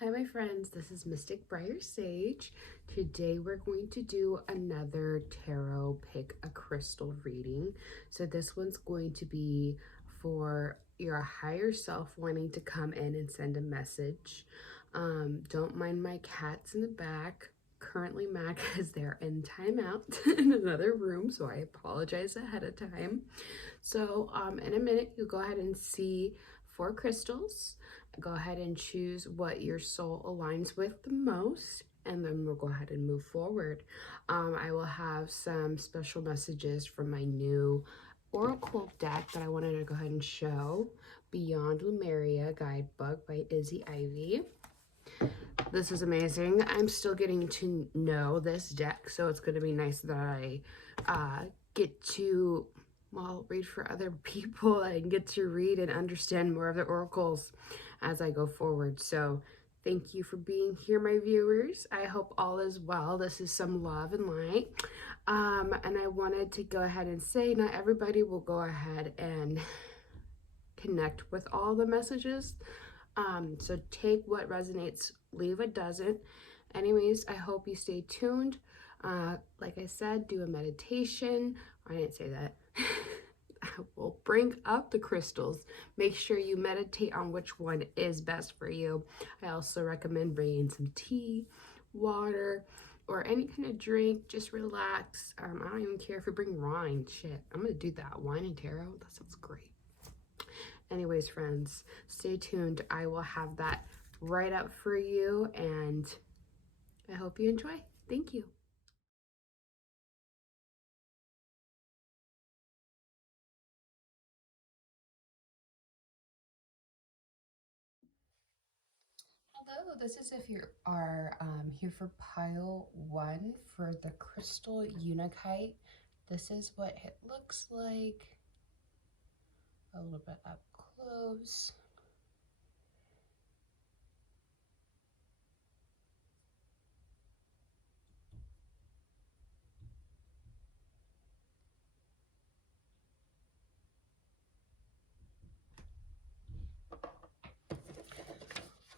Hi my friends, this is Mystic Briar Sage. Today we're going to do another tarot pick a crystal reading. So this one's going to be for your higher self wanting to come in and send a message. Don't mind my cats in the back. Currently Mac is there in timeout in another room, so I apologize ahead of time. So in a minute you'll go ahead and see 4 crystals. Go ahead and choose what your soul aligns with the most, and then we'll go ahead and move forward. I will have some special messages from my new oracle deck that I wanted to go ahead and show. Beyond Lemuria guidebook by Izzy Ivy. This is amazing. I'm still getting to know this deck, so it's going to be nice that I get to read for other people and get to read and understand more of the oracles as I go forward. So thank you for being here, my viewers. I hope all is well. This is some love and light. And I wanted to go ahead and say not everybody will go ahead and connect with all the messages. So take what resonates, leave what doesn't. Anyways, I hope you stay tuned. Like I said, do a meditation. I didn't say that. I will bring up the crystals. Make sure you meditate on which one is best for you. I also recommend bringing some tea, water, or any kind of drink. Just relax. I don't even care if you bring wine. Shit, I'm gonna do that. Wine and tarot, that sounds great. Anyways, friends, stay tuned. I will have that right up for you, and I hope you enjoy. Thank you. Hello, this is if you are here for pile 1 for the crystal Unakite. This is what it looks like. A little bit up close.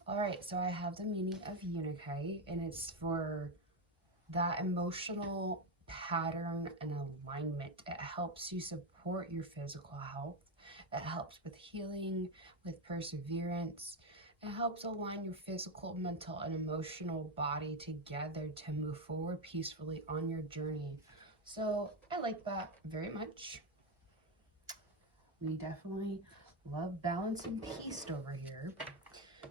All right, so I have the meaning of Unakite, and it's for that emotional pattern and alignment. It helps you support your physical health. It helps with healing, with perseverance. It helps align your physical, mental, and emotional body together to move forward peacefully on your journey. So I like that very much. We definitely love balance and peace over here.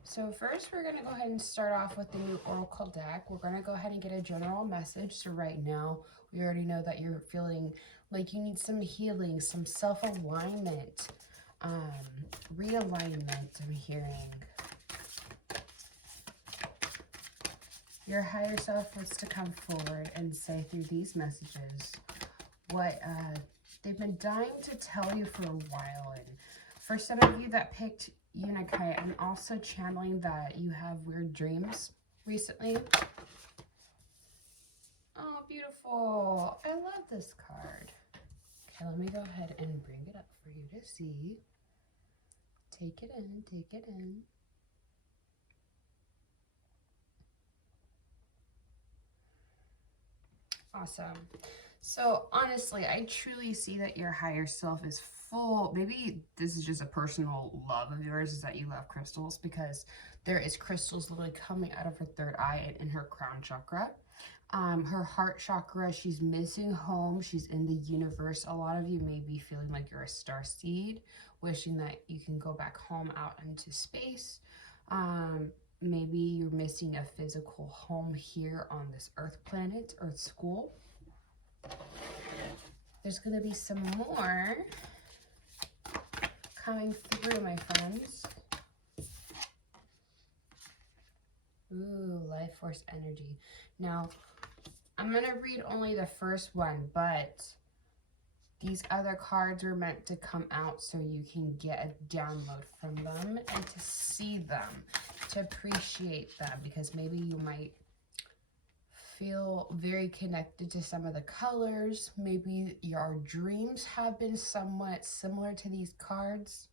So first we're going to go ahead and start off with the new oracle deck. We're going to go ahead and get a general message. So right now we already know that you're feeling like you need some healing, some self-alignment, realignment. I'm hearing your higher self wants to come forward and say through these messages what they've been dying to tell you for a while. And for some of you that picked Unakite, I'm also channeling that you have weird dreams recently. Oh, beautiful. I love this card. Okay, let me go ahead and bring it up for you to see. Take it in, take it in. Awesome. So honestly, I truly see that your higher self is full. Maybe this is just a personal love of yours, is that you love crystals, because there is crystals literally coming out of her third eye and in her crown chakra. Her heart chakra, she's missing home. She's in the universe. A lot of you may be feeling like you're a star seed, wishing that you can go back home out into space. Maybe you're missing a physical home here on this Earth planet, Earth school. There's going to be some more coming through, my friends. Ooh, life force energy. Now, I'm going to read only the first one, but these other cards are meant to come out so you can get a download from them and to see them, to appreciate them, because maybe you might feel very connected to some of the colors. Maybe your dreams have been somewhat similar to these cards.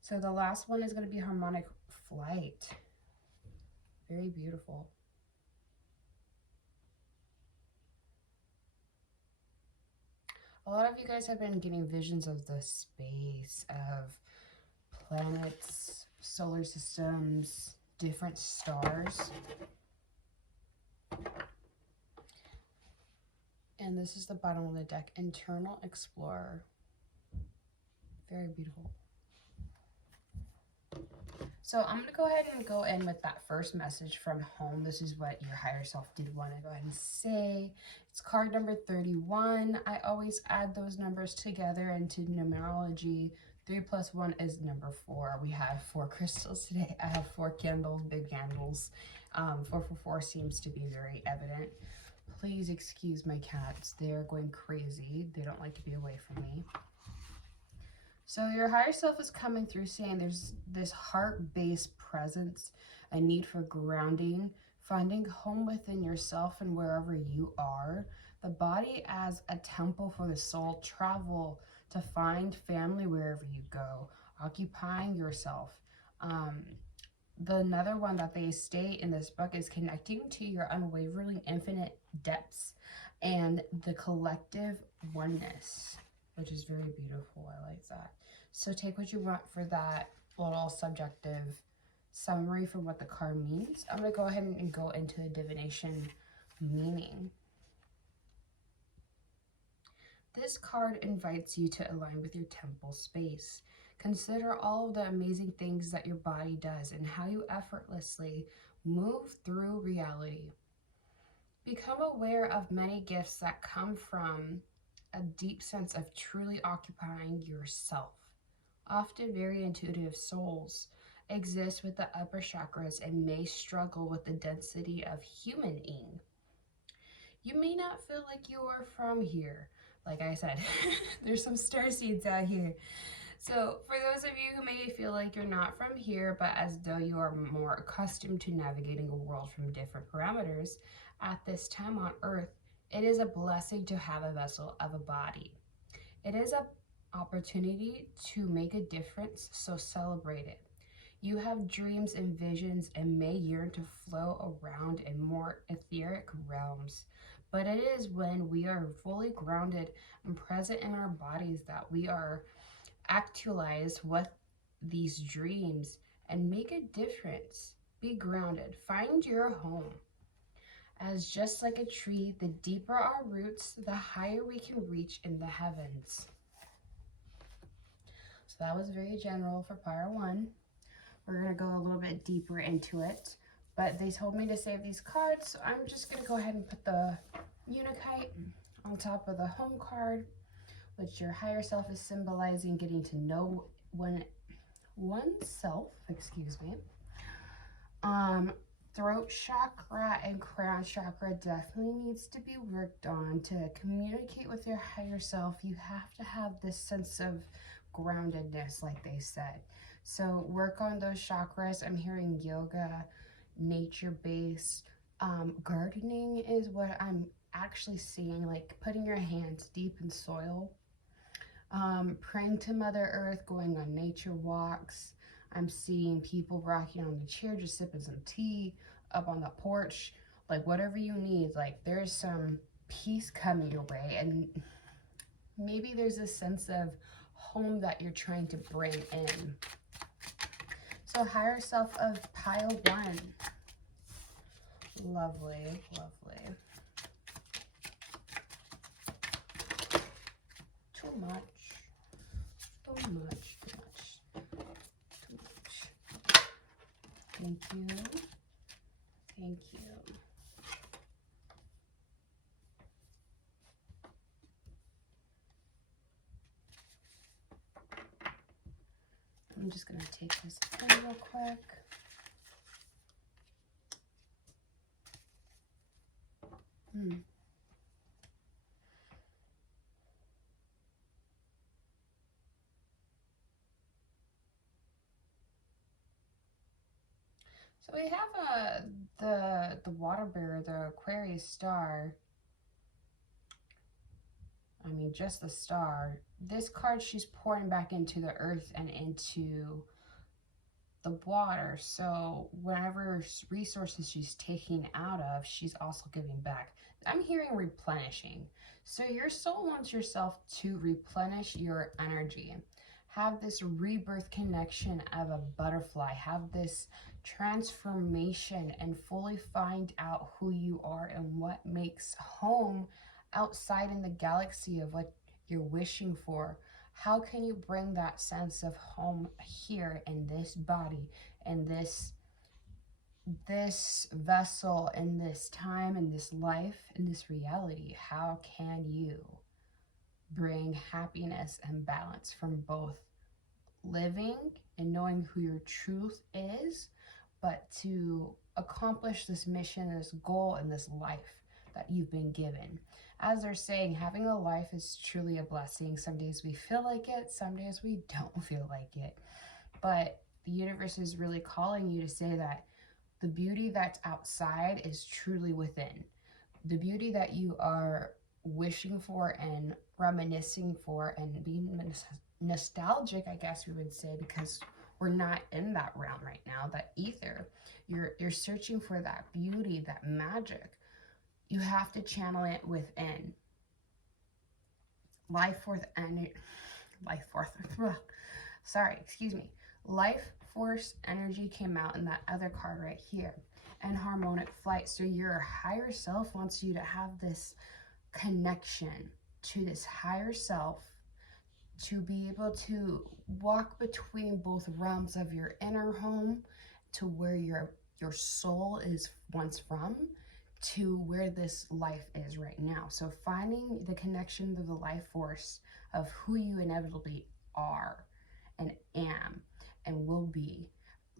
So the last one is going to be harmonic flight. Very beautiful. A lot of you guys have been getting visions of the space, of planets, solar systems, different stars. And this is the bottom of the deck, Internal Explorer. Very beautiful. So I'm going to go ahead and go in with that first message from home. This is what your higher self did want to go ahead and say. It's card number 31. I always add those numbers together into numerology. 3 plus 1 is number 4. We have 4 crystals today. I have 4 candles, big candles. 444 seems to be very evident. Please excuse my cats. They're going crazy. They don't like to be away from me. So your higher self is coming through saying there's this heart-based presence, a need for grounding, finding home within yourself and wherever you are. The body as a temple for the soul. Travel to find family wherever you go. Occupying yourself. Another one that they state in this book is connecting to your unwavering infinite depths and the collective oneness, which is very beautiful. I like that. So take what you want for that little subjective summary for what the card means. I'm going to go ahead and go into the divination meaning. This card invites you to align with your temple space. Consider all of the amazing things that your body does and how you effortlessly move through reality. Become aware of many gifts that come from a deep sense of truly occupying yourself. Often very intuitive souls exist with the upper chakras and may struggle with the density of humaning. You may not feel like you are from here. Like I said, there's some star seeds out here. So for those of you who may feel like you're not from here, but as though you are more accustomed to navigating a world from different parameters, at this time on Earth, it is a blessing to have a vessel of a body. It is an opportunity to make a difference, so celebrate it. You have dreams and visions and may yearn to flow around in more etheric realms. But it is when we are fully grounded and present in our bodies that we are actualize with these dreams and make a difference. Be grounded. Find your home. As just like a tree, the deeper our roots, the higher we can reach in the heavens. So that was very general for Pyre 1. We're going to go a little bit deeper into it. But they told me to save these cards, so I'm just going to go ahead and put the Unakite on top of the home card, which your higher self is symbolizing getting to know oneself, excuse me. Throat chakra and crown chakra definitely needs to be worked on. To communicate with your higher self, you have to have this sense of groundedness, like they said. So work on those chakras. I'm hearing yoga, nature-based, gardening is what I'm actually seeing, like putting your hands deep in soil. Praying to Mother Earth, going on nature walks. I'm seeing people rocking on the chair, just sipping some tea, up on the porch, like whatever you need. Like there's some peace coming your way, and maybe there's a sense of home that you're trying to bring in. So higher self of pile 1. Lovely, lovely. Too much. Too much, too much, too much. Thank you. Thank you. I'm just going to take this pen real quick. So we have the water bearer, the Aquarius star. I mean, just the star. This card she's pouring back into the earth and into the water. So whatever resources she's taking out of, she's also giving back. I'm hearing replenishing. So your soul wants yourself to replenish your energy. Have this rebirth connection of a butterfly. Have this transformation and fully find out who you are and what makes home outside in the galaxy of what you're wishing for. How can you bring that sense of home here in this body, in this vessel, in this time, in this life, in this reality? How can you bring happiness and balance from both living and knowing who your truth is, but to accomplish this mission, this goal, and this life that you've been given? As they're saying, having a life is truly a blessing. Some days we feel like it, some days we don't feel like it. But the universe is really calling you to say that the beauty that's outside is truly within. The beauty that you are wishing for and reminiscing for and being nostalgic, I guess we would say, because we're not in that realm right now, that ether. You're searching for that beauty, that magic. You have to channel it within. Life force energy came out in that other card right here. And harmonic flight. So your higher self wants you to have this connection to this higher self, to be able to walk between both realms of your inner home to where your soul is once from, to where this life is right now. So finding the connection to the life force of who you inevitably are and am and will be.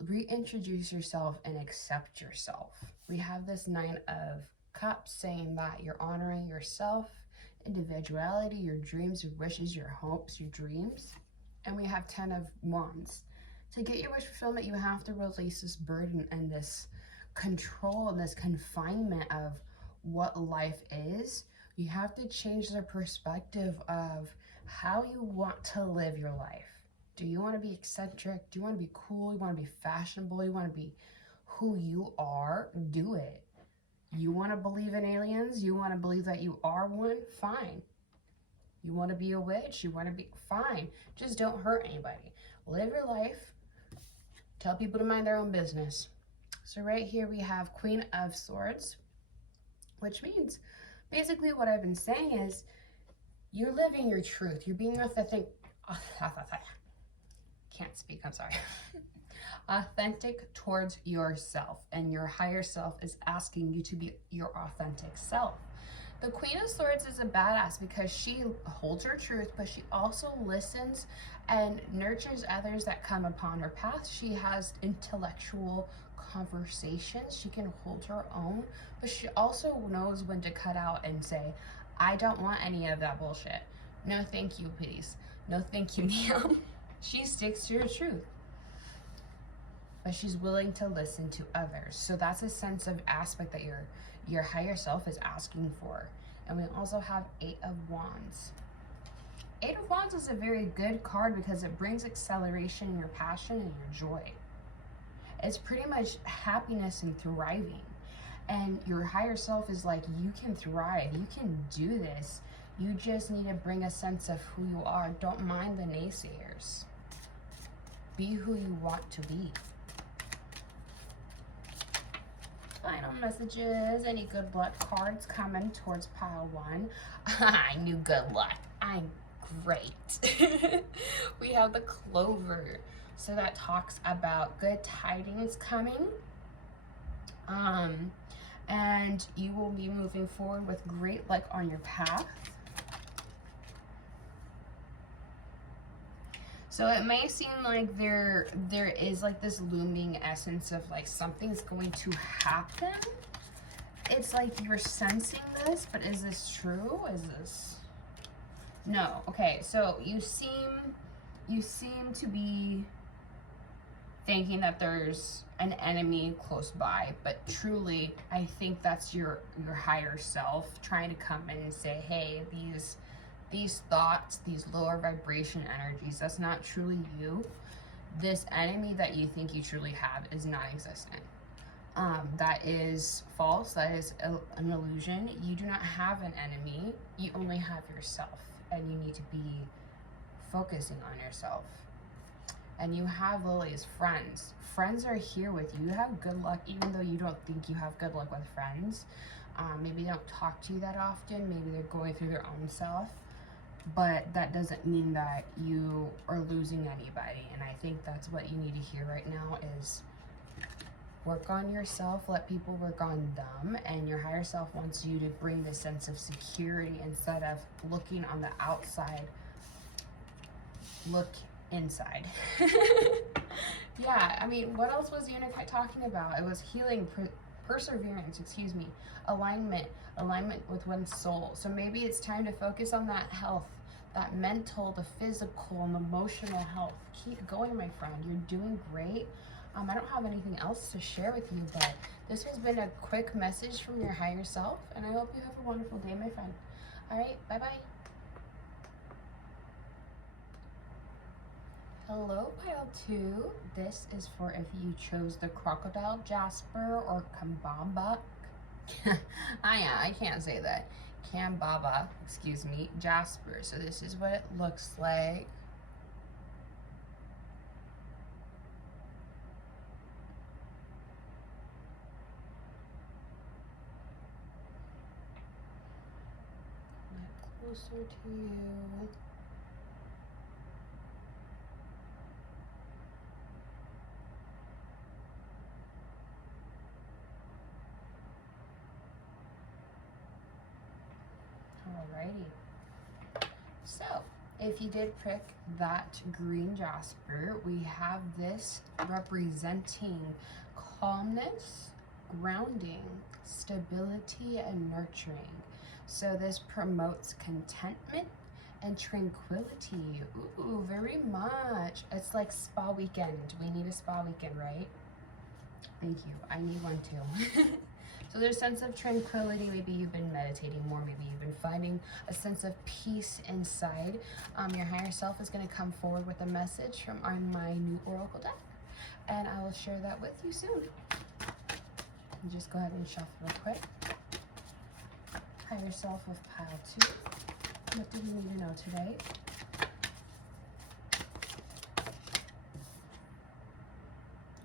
Reintroduce yourself and accept yourself. We have this 9 of Cups saying that you're honoring yourself, individuality, your dreams, your wishes, your hopes, your dreams. And we have 10 of Wands. To get your wish fulfillment, you have to release this burden and this control and this confinement of what life is. You have to change the perspective of how you want to live your life. Do you want to be eccentric? Do you want to be cool? You want to be fashionable? You want to be who you are? Do it. You want to believe in aliens? You want to believe that you are one? Fine. You want to be a witch? You want to be fine. Just don't hurt anybody. Live your life. Tell people to mind their own business. So right here we have Queen of Swords, which means basically what I've been saying is you're living your truth. You're being authentic. Can't speak, I'm sorry. Authentic towards yourself, and your higher self is asking you to be your authentic self. The Queen of Swords is a badass because she holds her truth, but she also listens and nurtures others that come upon her path. She has intellectual conversations. She can hold her own, but she also knows when to cut out and say, I don't want any of that bullshit. No, thank you, please. No, thank you, ma'am. She sticks to her truth, but she's willing to listen to others. So that's a sense of aspect that your higher self is asking for. And we also have 8 of Wands. 8 of Wands is a very good card because it brings acceleration in your passion and your joy. It's pretty much happiness and thriving. And your higher self is like, you can thrive, you can do this. You just need to bring a sense of who you are. Don't mind the naysayers. Be who you want to be. Final messages. Any good luck cards coming towards pile 1? I knew good luck. I'm great. We have the Clover. So that talks about good tidings coming. And you will be moving forward with great luck on your path. So it may seem like there is like this looming essence of like something's going to happen. It's like you're sensing this, but is this true? Is this? No. Okay, so you seem to be thinking that there's an enemy close by, but truly I think that's your higher self trying to come in and say, hey, these thoughts, these lower vibration energies, that's not truly you. this enemy that you think you truly have is non-existent. That is false. That is an illusion. You do not have an enemy. You only have yourself, and you need to be focusing on yourself. And you have Lily's friends. Friends are here with you. You have good luck, even though you don't think you have good luck with friends. Maybe they don't talk to you that often. Maybe they're going through their own self. But that doesn't mean that you are losing anybody. And I think that's what you need to hear right now is work on yourself, let people work on them, and your higher self wants you to bring this sense of security instead of looking on the outside. Look inside. Yeah, I mean, what else was Unakite talking about? It was healing, perseverance, alignment with one's soul. So maybe it's time to focus on that health, that mental, the physical, and emotional health. Keep going, my friend. You're doing great. I don't have anything else to share with you, but this has been a quick message from your higher self, and I hope you have a wonderful day, my friend. All right, bye-bye. Hello, pile 2. This is for if you chose the Crocodile Jasper or Kambaba. I can't say that. Kambaba, Jasper. So this is what it looks like. Closer to you. Alrighty. So, if you did pick that green Jasper, we have this representing calmness, grounding, stability, and nurturing. So this promotes contentment and tranquility. Ooh, very much. It's like spa weekend. We need a spa weekend, right? Thank you. I need one too. So there's a sense of tranquility. Maybe you've been meditating more. Maybe you've been finding a sense of peace inside. Your higher self is going to come forward with a message from my new oracle deck, and I will share that with you soon. And just go ahead and shuffle real quick. Higher self of pile 2. What do we need to know today?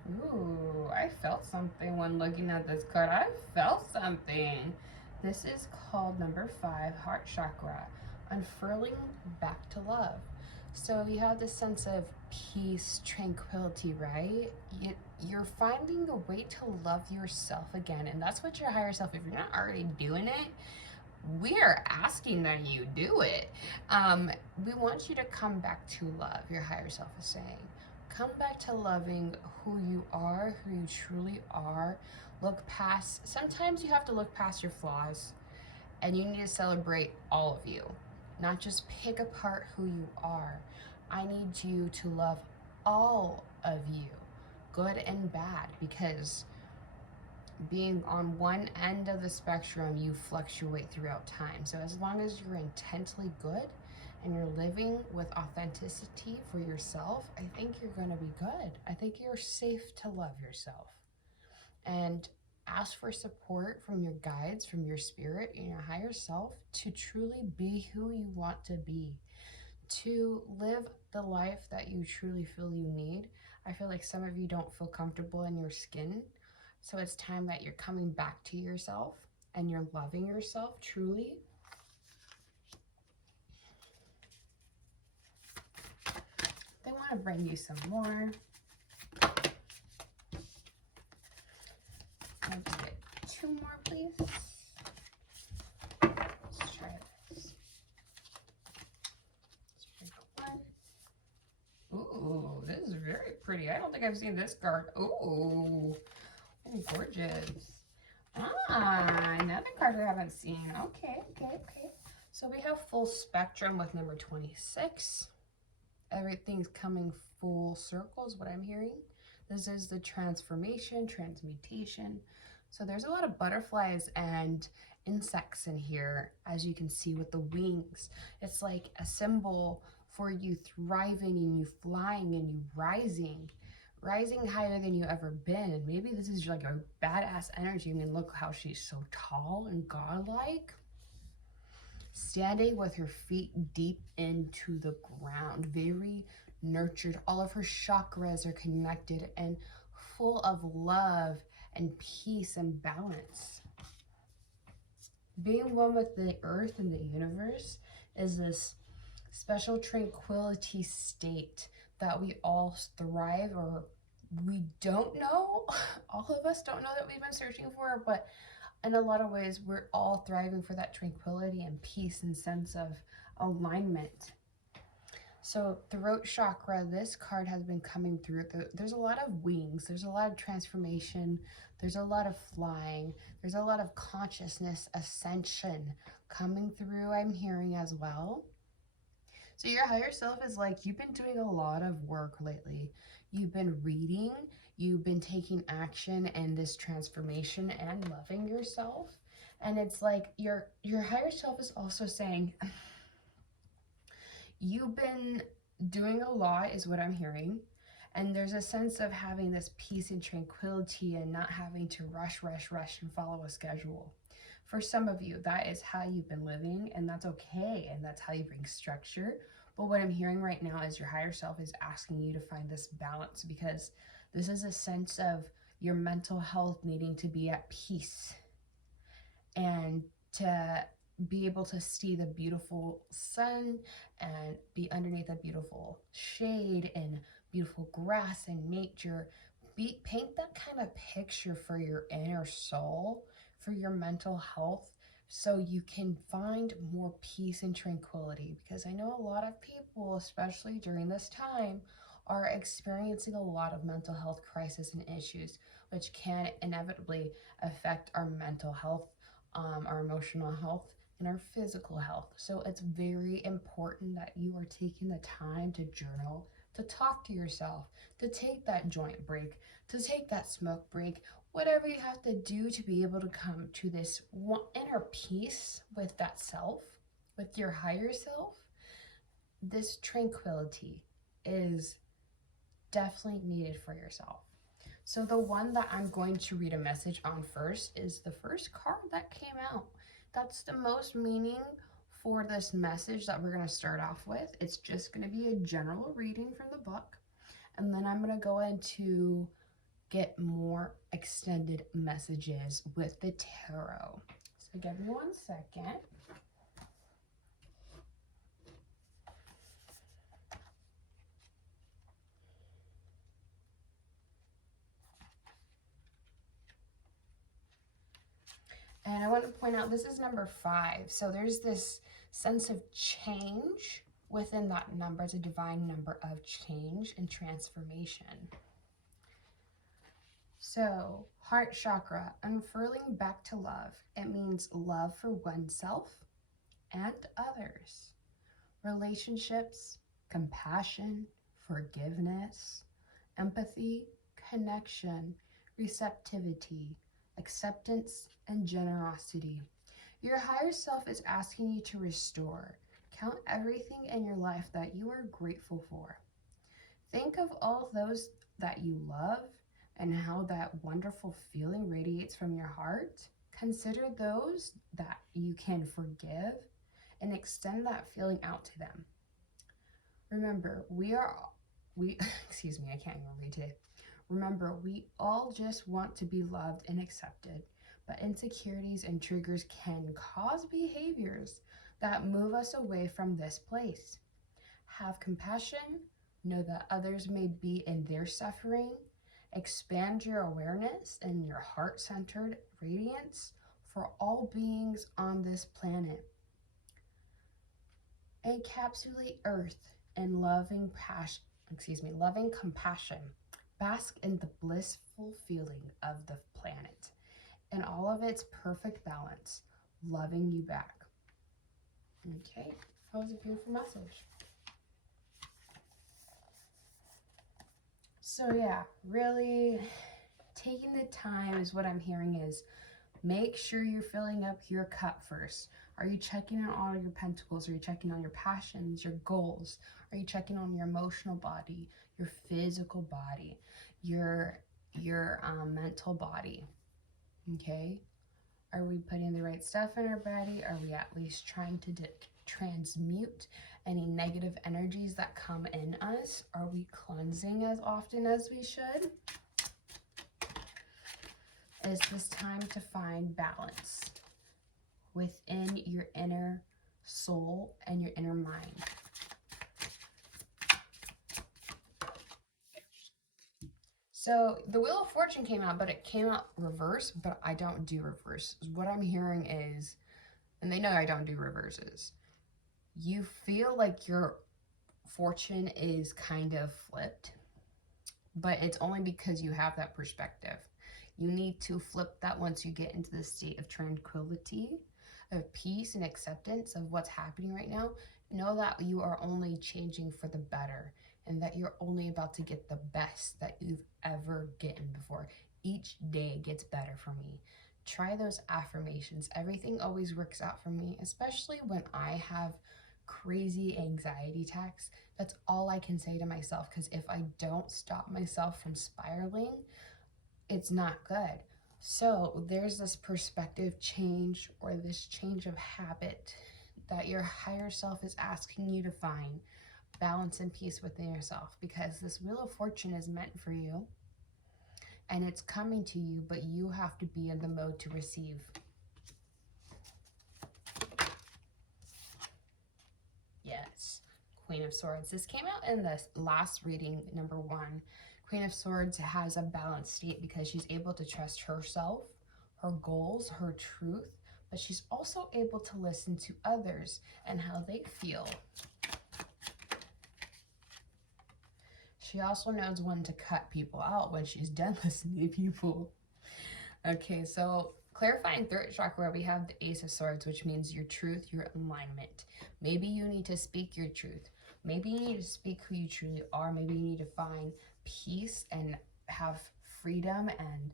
Ooh, I felt something when looking at this card. I felt something. This is called number 5, heart chakra, unfurling back to love. So you have this sense of peace, tranquility, right? You're finding a way to love yourself again. And that's what your higher self, if you're not already doing it, we are asking that you do it. We want you to come back to love, your higher self is saying. Come back to loving who you are, who you truly are. Look past, sometimes you have to look past your flaws, and you need to celebrate all of you, not just pick apart who you are. I need you to love all of you, good and bad, because being on one end of the spectrum, you fluctuate throughout time. So as long as you're intensely good and you're living with authenticity for yourself, I think you're going to be good. I think you're safe to love yourself. And ask for support from your guides, from your spirit and your higher self to truly be who you want to be, to live the life that you truly feel you need. I feel like some of you don't feel comfortable in your skin. So it's time that you're coming back to yourself and you're loving yourself truly. They want to bring you some more. I'll just get 2 more, please. Let's try this. Let's pick 1. Ooh, this is very pretty. I don't think I've seen this card. Ooh. Oh, gorgeous. Another card I haven't seen. Okay. So we have full spectrum with number 26. Everything's coming full circle is what I'm hearing. This is the transformation, transmutation. So there's a lot of butterflies and insects in here, as you can see with the wings. It's like a symbol for you thriving and you flying and you rising higher than you ever been. And maybe this is like a badass energy. I mean, look how she's so tall and godlike, standing with her feet deep into the ground, very nurtured. All of her chakras are connected and full of love and peace and balance. Being one with the earth and the universe is this special tranquility state that we all thrive, or we don't know. All of us don't know that we've been searching for, but in a lot of ways, we're all thriving for that tranquility and peace and sense of alignment. So throat chakra, this card has been coming through. There's a lot of wings. There's a lot of transformation. There's a lot of flying. There's a lot of consciousness ascension coming through, I'm hearing as well. So your higher self is like, you've been doing a lot of work lately. You've been reading. You've been taking action in this transformation and loving yourself. And it's like your higher self is also saying, you've been doing a lot is what I'm hearing. And there's a sense of having this peace and tranquility and not having to rush and follow a schedule. For some of you, that is how you've been living, and that's okay. And that's how you bring structure. But what I'm hearing right now is your higher self is asking you to find this balance, because this is a sense of your mental health needing to be at peace and to be able to see the beautiful sun and be underneath a beautiful shade and beautiful grass and nature. Paint that kind of picture for your inner soul, for your mental health, so you can find more peace and tranquility. Because I know a lot of people, especially during this time, are experiencing a lot of mental health crisis and issues, which can inevitably affect our mental health, our emotional health, and our physical health. So it's very important that you are taking the time to journal, to talk to yourself, to take that joint break, to take that smoke break, whatever you have to do to be able to come to this inner peace with that self, with your higher self. This tranquility is definitely needed for yourself. So the one that I'm going to read a message on first is the first card that came out. That's the most meaning for this message that we're going to start off with. It's just going to be a general reading from the book, and then I'm going to go into get more extended messages with the tarot. So give me 1 second. And I want to point out, this is number 5. So there's this sense of change within that number. It's a divine number of change and transformation. So heart chakra, unfurling back to love. It means love for oneself and others. Relationships, compassion, forgiveness, empathy, connection, receptivity, acceptance, and generosity. Your higher self is asking you to restore. Count everything in your life that you are grateful for. Think of all those that you love and how that wonderful feeling radiates from your heart. Consider those that you can forgive and extend that feeling out to them. Remember, excuse me, I can't even read today. Remember, we all just want to be loved and accepted, but insecurities and triggers can cause behaviors that move us away from this place. Have compassion, know that others may be in their suffering, expand your awareness and your heart-centered radiance for all beings on this planet. Encapsulate Earth in loving compassion. Bask in the blissful feeling of the planet and all of its perfect balance, loving you back. Okay, that was a beautiful message. So yeah, really taking the time is what I'm hearing is Make sure you're filling up your cup first. Are you checking on all your pentacles? Are you checking on your passions, your goals? Are you checking on your emotional body, your physical body, your mental body? Okay. Are we putting the right stuff in our body? Are we at least trying to transmute any negative energies that come in us? Are we cleansing as often as we should? Is this time to find balance within your inner soul and your inner mind? So the Wheel of Fortune came out, but it came out reverse, but I don't do reverse. What I'm hearing is, and they know I don't do reverses, you feel like your fortune is kind of flipped, but it's only because you have that perspective. You need to flip that once you get into the state of tranquility, of peace and acceptance of what's happening right now. Know that you are only changing for the better, and that you're only about to get the best that you've ever gotten before. Each day gets better for me. Try those affirmations. Everything always works out for me, especially when I have crazy anxiety attacks. That's all I can say to myself, because if I don't stop myself from spiraling, it's not good. So there's this perspective change, or this change of habit, that your higher self is asking you to find balance and peace within yourself, because this Wheel of Fortune is meant for you and it's coming to you, but you have to be in the mode to receive. Yes, Queen of Swords. This came out in the last reading, number 1. Queen of Swords has a balanced state because she's able to trust herself, her goals, her truth, but she's also able to listen to others and how they feel. She also knows when to cut people out when she's done listening to people. Okay, so clarifying throat chakra, we have the Ace of Swords, which means your truth, your alignment. Maybe you need to speak your truth. Maybe you need to speak who you truly are. Maybe you need to find peace and have freedom and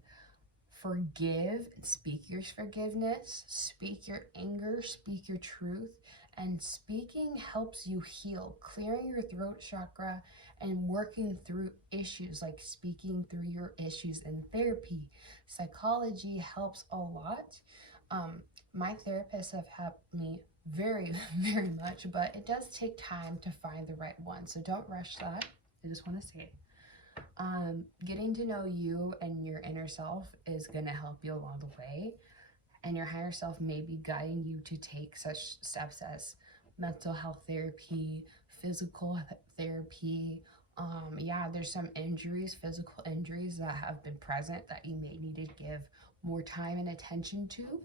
forgive. Speak your forgiveness, speak your anger, speak your truth. And speaking helps you heal, clearing your throat chakra and working through issues, like speaking through your issues in therapy. Psychology helps a lot. My therapists have helped me very, very much, but it does take time to find the right one. So don't rush that. I just want to say it. Getting to know you and your inner self is going to help you along the way. And your higher self may be guiding you to take such steps as mental health therapy, physical therapy. There's some injuries, physical injuries that have been present that you may need to give more time and attention to.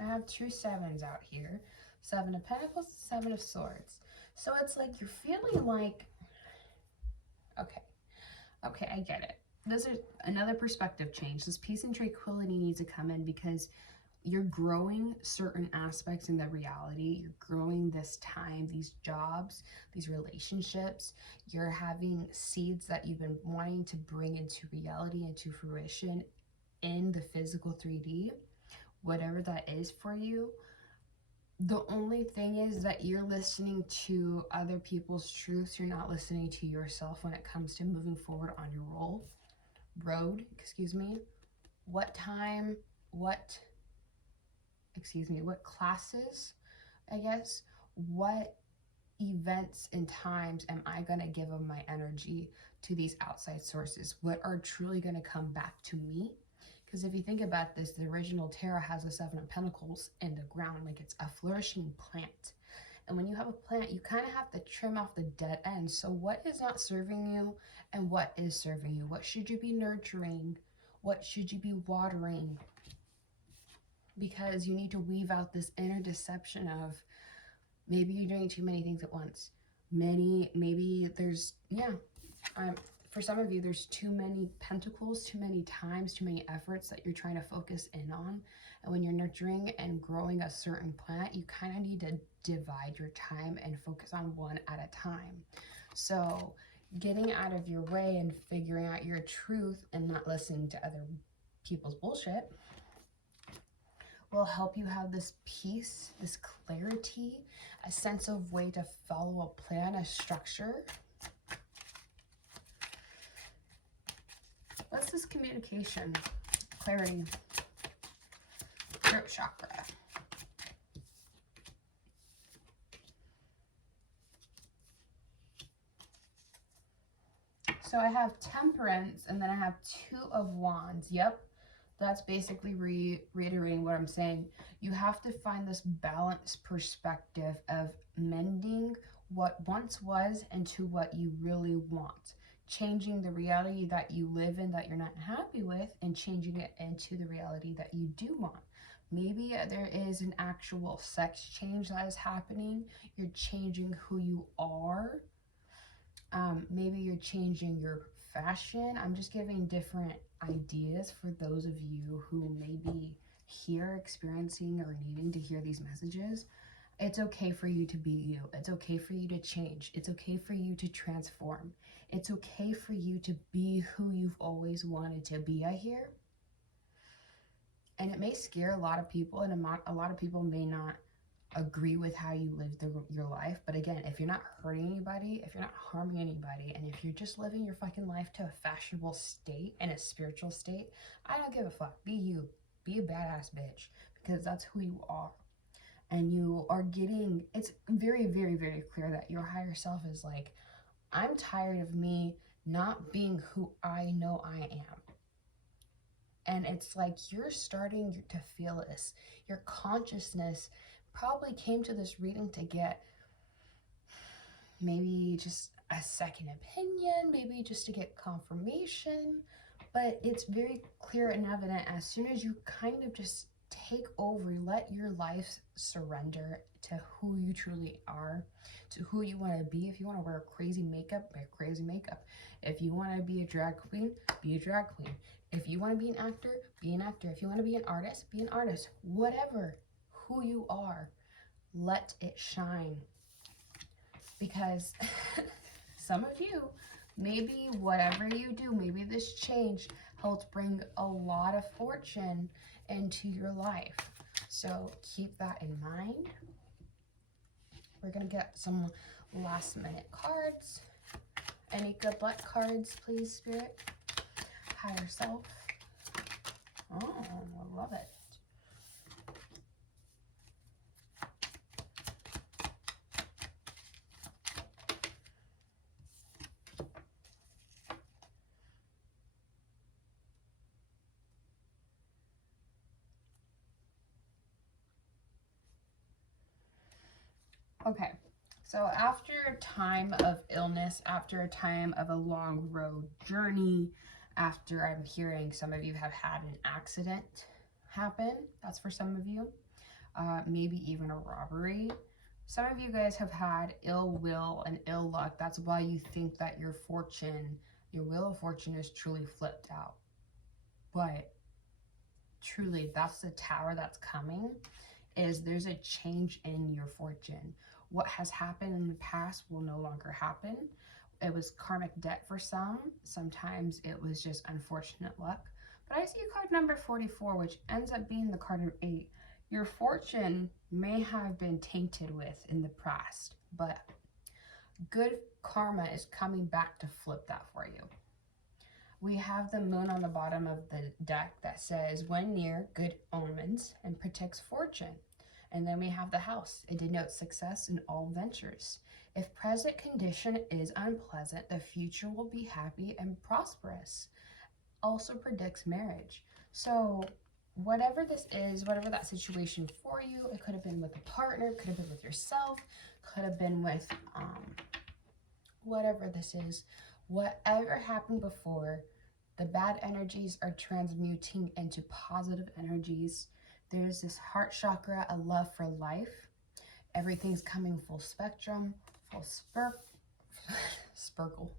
I have 2 sevens out here. 7 of Pentacles, 7 of Swords. So it's like you're feeling like, okay, I get it. This is another perspective change. This peace and tranquility needs to come in because you're growing certain aspects in the reality. You're growing this time, these jobs, these relationships. You're having seeds that you've been wanting to bring into reality, into fruition in the physical 3D, whatever that is for you. The only thing is that you're listening to other people's truths. You're not listening to yourself when it comes to moving forward on your road. What classes, what events and times am I going to give of my energy to these outside sources? What are truly going to come back to me? Because if you think about this, the original tarot has a 7 of Pentacles in the ground, like it's a flourishing plant. And when you have a plant, you kind of have to trim off the dead ends. So what is not serving you and what is serving you? What should you be nurturing? What should you be watering? Because you need to weave out this inner deception of maybe you're doing too many things at once. For some of you, there's too many pentacles, too many times, too many efforts that you're trying to focus in on. And when you're nurturing and growing a certain plant, you kind of need to divide your time and focus on one at a time. So getting out of your way and figuring out your truth and not listening to other people's bullshit will help you have this peace, this clarity, a sense of way to follow a plan, a structure. What's this communication? Clarity. Throat chakra. So I have Temperance, and then I have Two of Wands. Yep, that's basically reiterating what I'm saying. You have to find this balanced perspective of mending what once was into what you really want. Changing the reality that you live in that you're not happy with and changing it into the reality that you do want. Maybe there is an actual sex change that is happening. You're changing who you are. Maybe you're changing your fashion. I'm just giving different ideas for those of you who may be here experiencing or needing to hear these messages. It's okay for you to be you. It's okay for you to change. It's okay for you to transform. It's okay for you to be who you've always wanted to be, I hear. And it may scare a lot of people, and a lot of people may not agree with how you live your life. But again, if you're not hurting anybody, if you're not harming anybody, and if you're just living your fucking life to a fashionable state and a spiritual state, I don't give a fuck. Be you. Be a badass bitch, because that's who you are. And you are getting, it's very, very, very clear that your higher self is like, I'm tired of me not being who I know I am. And it's like you're starting to feel this. Your consciousness probably came to this reading to get maybe just a second opinion, maybe just to get confirmation. But it's very clear and evident as soon as you kind of just take over, let your life surrender to who you truly are, to who you want to be. If you want to wear crazy makeup, wear crazy makeup. If you want to be a drag queen, be a drag queen. If you want to be an actor, be an actor. If you want to be an artist, be an artist. Whatever, who you are, let it shine. Because some of you, maybe whatever you do, maybe this change helps bring a lot of fortune into your life. So keep that in mind. We're going to get some last minute cards. Any good luck cards, please, Spirit? Higher self. Oh, I love it. Okay, so after a time of illness, after a time of a long road journey, after I'm hearing some of you have had an accident happen, that's for some of you, maybe even a robbery. Some of you guys have had ill will and ill luck. That's why you think that your fortune, your wheel of fortune is truly flipped out. But truly, that's the tower that's coming, is there's a change in your fortune. What has happened in the past will no longer happen. It was karmic debt for some. Sometimes it was just unfortunate luck. But I see card number 44, which ends up being the card of 8. Your fortune may have been tainted with in the past, but good karma is coming back to flip that for you. We have the moon on the bottom of the deck that says, when near, good omens, and protects fortune. And then we have the house. It denotes success in all ventures. If present condition is unpleasant, the future will be happy and prosperous. Also predicts marriage. So whatever this is, whatever that situation for you, it could have been with a partner, could have been with yourself, could have been with whatever this is. Whatever happened before, the bad energies are transmuting into positive energies. There's this heart chakra, a love for life. Everything's coming full spectrum, circle,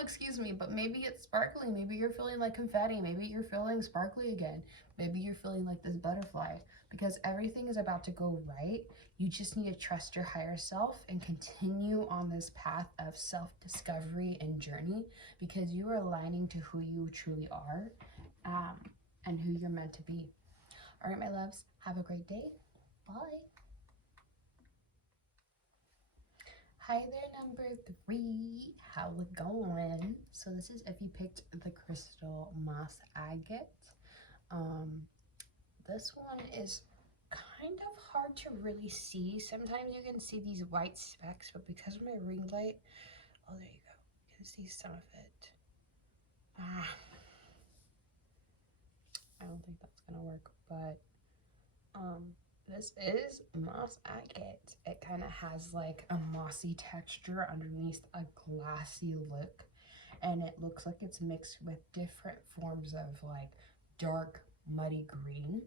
excuse me, but maybe it's sparkling. Maybe you're feeling like confetti. Maybe you're feeling sparkly again. Maybe you're feeling like this butterfly, because everything is about to go right. You just need to trust your higher self and continue on this path of self-discovery and journey, because you are aligning to who you truly are, and who you're meant to be. All right, my loves, have a great day. Bye. Hi there, number 3. How's it going? So this is if you picked the crystal moss agate. This one is kind of hard to really see. Sometimes you can see these white specks, but because of my ring light, oh, there you go. You can see some of it. I don't think that's gonna work, but this is moss agate. It kind of has like a mossy texture underneath a glassy look, and it looks like it's mixed with different forms of like dark muddy green.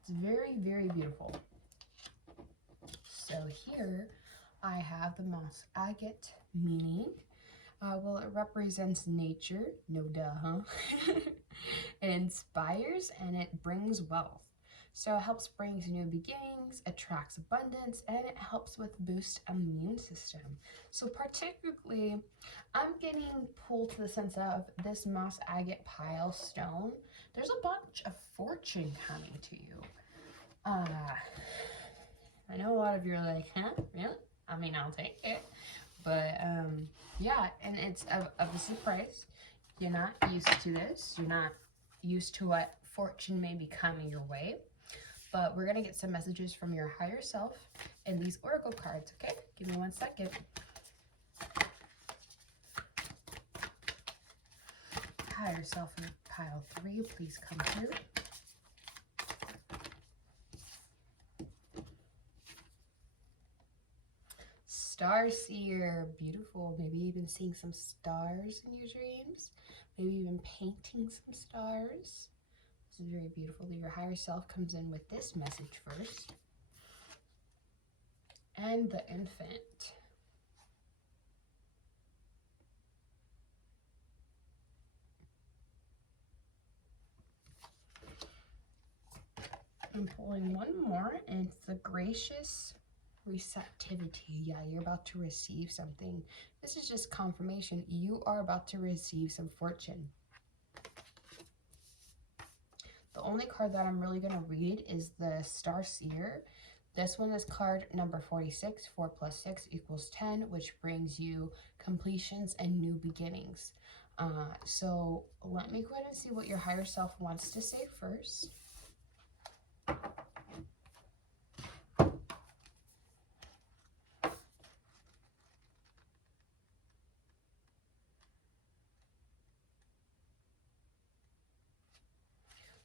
It's very, very beautiful. So here I have the moss agate, meaning well, it represents nature, no duh, huh? It inspires and it brings wealth. So it helps bring new beginnings, attracts abundance, and it helps with boost immune system. So particularly, I'm getting pulled to the sense of this moss agate pile stone. There's a bunch of fortune coming to you. I know a lot of you are like, huh, really? I mean, I'll take it. But yeah, and it's obviously priced. You're not used to this. You're not used to what fortune may be coming your way. But we're going to get some messages from your higher self in these oracle cards, okay? Give me 1 second. Higher self in pile 3, please come through. Starseer, beautiful. Maybe even seeing some stars in your dreams. Maybe even painting some stars. This is very beautiful. Your higher self comes in with this message first. And the infant. I'm pulling one more, and it's the gracious receptivity. Yeah, you're about to receive something. This is just confirmation. You are about to receive some fortune. The only card that I'm really going to read is the Starseer. This one is card number 46. 4 plus 6 equals 10, which brings you completions and new beginnings. So let me go ahead and see what your higher self wants to say first.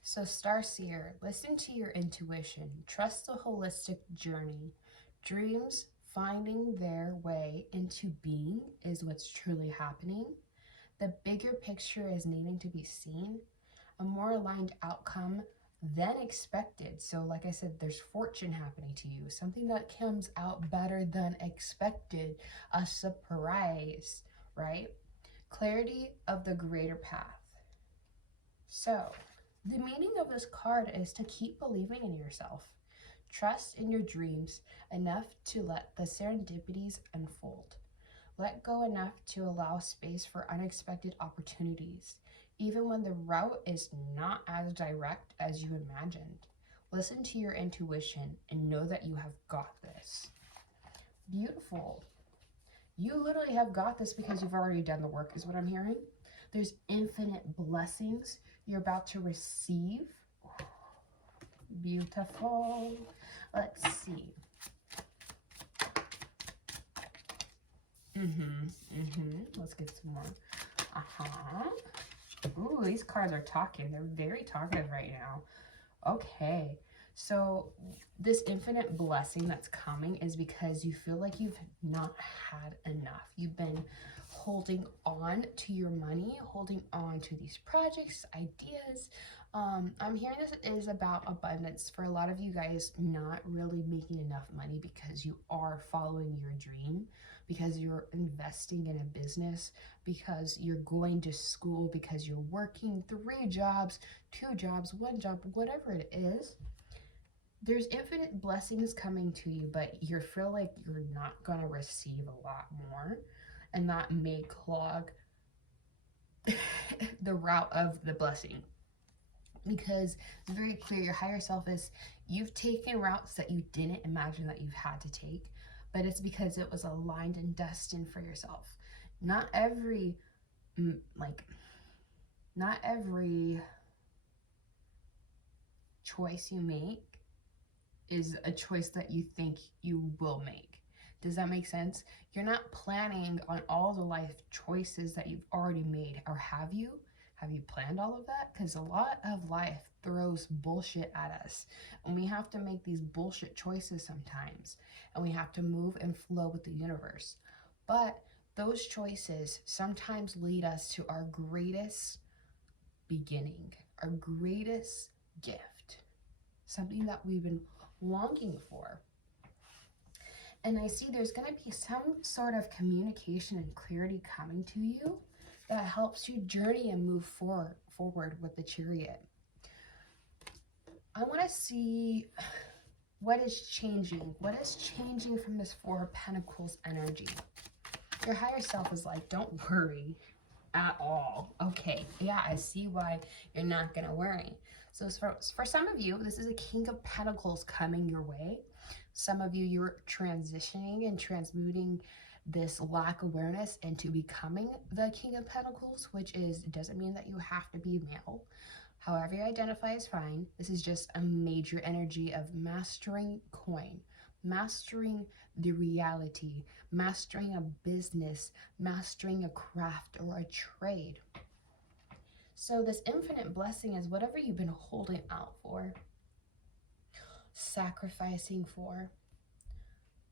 So Starseer, listen to your intuition. Trust the holistic journey. Dreams finding their way into being is what's truly happening. The bigger picture is needing to be seen. A more aligned outcome than expected. So like I said, there's fortune happening to you. Something that comes out better than expected. A surprise, right? Clarity of the greater path. So the meaning of this card is to keep believing in yourself. Trust in your dreams enough to let the serendipities unfold. Let go enough to allow space for unexpected opportunities, even when the route is not as direct as you imagined. Listen to your intuition and know that you have got this. Beautiful. You literally have got this because you've already done the work, is what I'm hearing. There's infinite blessings you're about to receive. Beautiful. Let's see. Let's get some more. Ooh, these cards are talking. They're very talkative right now. Okay. So this infinite blessing that's coming is because you feel like you've not had enough. You've been holding on to your money, holding on to these projects, ideas. I'm hearing this is about abundance for a lot of you guys, not really making enough money because you are following your dream, because you're investing in a business, because you're going to school, because you're working 3 jobs, 2 jobs, 1 job, whatever it is. There's infinite blessings coming to you, but you feel like you're not going to receive a lot more, and that may clog the route of the blessing. Because it's very clear your higher self is, you've taken routes that you didn't imagine that you've had to take, but it's because it was aligned and destined for yourself. Not every choice you make is a choice that you think you will make. Does that make sense? You're not planning on all the life choices that you've already made, or have you? Have you planned all of that? Because a lot of life throws bullshit at us, and we have to make these bullshit choices sometimes, and we have to move and flow with the universe. But those choices sometimes lead us to our greatest beginning, our greatest gift, something that we've been longing for. And I see there's going to be some sort of communication and clarity coming to you that helps you journey and move forward with the Chariot. I want to see what is changing. What is changing from this 4 of Pentacles energy? Your higher self is like, don't worry at all. Okay, yeah, I see why you're not going to worry. So for some of you, this is a King of Pentacles coming your way. Some of you, you're transitioning and transmuting this lack awareness into becoming the King of Pentacles, which doesn't mean that you have to be male. However you identify is fine. This is just a major energy of mastering coin, mastering the reality, mastering a business, mastering a craft or a trade. So this infinite blessing is whatever you've been holding out for, sacrificing for,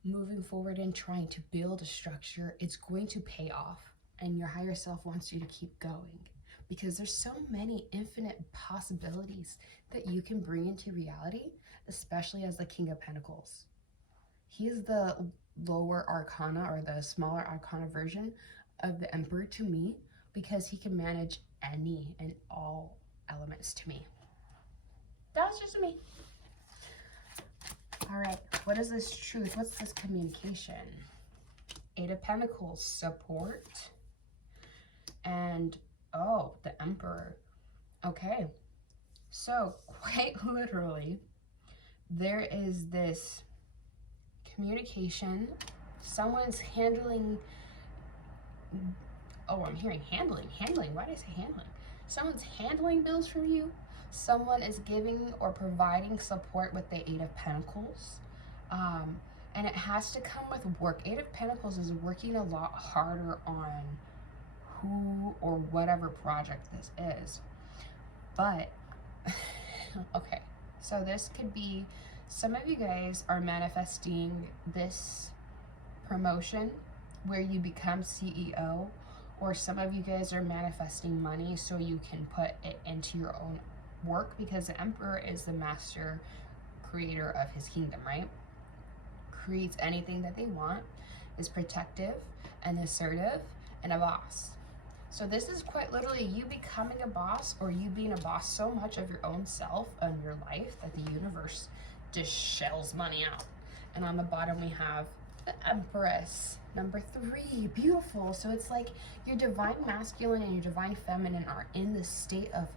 moving forward and trying to build a structure. It's going to pay off, and your higher self wants you to keep going, because there's so many infinite possibilities that you can bring into reality, especially as the King of Pentacles. He's the lower arcana, or the smaller arcana version of the Emperor to me, because he can manage any and all elements to me. That's just me. All right, what is this truth? What's this communication? 8 of Pentacles, support. And, oh, the Emperor. Okay, so quite literally, there is this communication. Someone's handling, oh, I'm hearing handling. Why did I say handling? Someone's handling bills for you. Someone is giving or providing support with the 8 of Pentacles. And it has to come with work. 8 of Pentacles is working a lot harder on who or whatever project this is. But, okay, so this could be, some of you guys are manifesting this promotion where you become CEO, or some of you guys are manifesting money so you can put it into your own work, because the Emperor is the master creator of his kingdom, right? Creates anything that they want, is protective and assertive, and a boss. So this is quite literally you becoming a boss, or you being a boss so much of your own self and your life that the universe just shells money out. And on the bottom we have the Empress, number 3, beautiful. So it's like your divine masculine and your divine feminine are in this state of